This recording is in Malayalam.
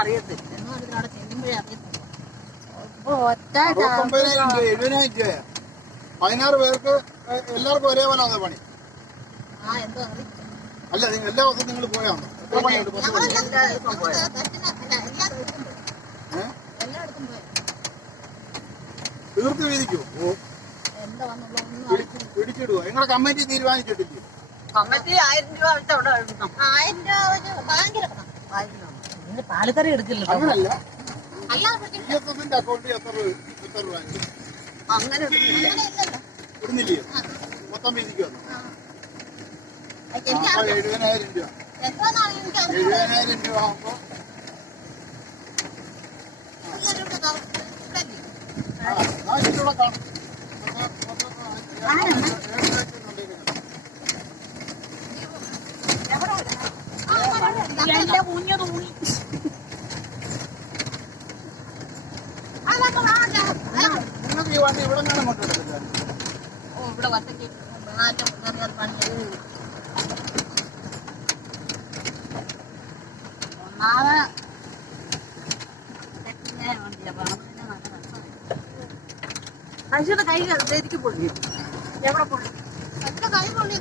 അറിയത്തില്ല. അവിടെ ചെല്ലുമ്പോഴേ അറിയത്തില്ല. 16 പേർക്ക് എല്ലാവർക്കും ഒരേപോലെ ആണ് പണി. എന്തോ അല്ല, നിങ്ങൾ എല്ലാ ദിവസവും നിങ്ങൾ പോയാണോ? എത്ര പണിയുണ്ട്? എല്ലായിടത്തും പോയി. തീർത്ത് വീതിക്കോ? പിടിച്ചിടുവോ? നിങ്ങളെ കമ്മിറ്റി തീരുമാനിച്ചിട്ടില്ലേ? കമ്മിറ്റി 1000 രൂപ വെച്ച് അവിടെ എടുക്കണം. 1000 രൂപ ബാങ്കിലെടുക്കണം. പാലക്കറി എടുക്കില്ല. അങ്ങനല്ല, PSSന്റെ അക്കൗണ്ടിൽ എത്ര രൂപ? അങ്ങനെ ഇടുന്നില്ലേ? മൊത്തം വീതിക്ക് വന്നു. 70,000 രൂപ. 70,000 രൂപ ആകുമ്പോ ഇതിലൂടെ കാണും. എന്റെ കുഞ്ഞു തൂങ്ങി. നിങ്ങൾക്ക് ഈ വണ്ടി ഇവിടെ നിന്നാണ് കൊണ്ടുവരുന്നത്. ഇവിടെ വട്ടയ്ക്ക് മാറ്റം പണി. ഒന്നാമത് കൈ പൊള്ളി. എവിടെ പൊള്ളി? കൈ പൊള്ളി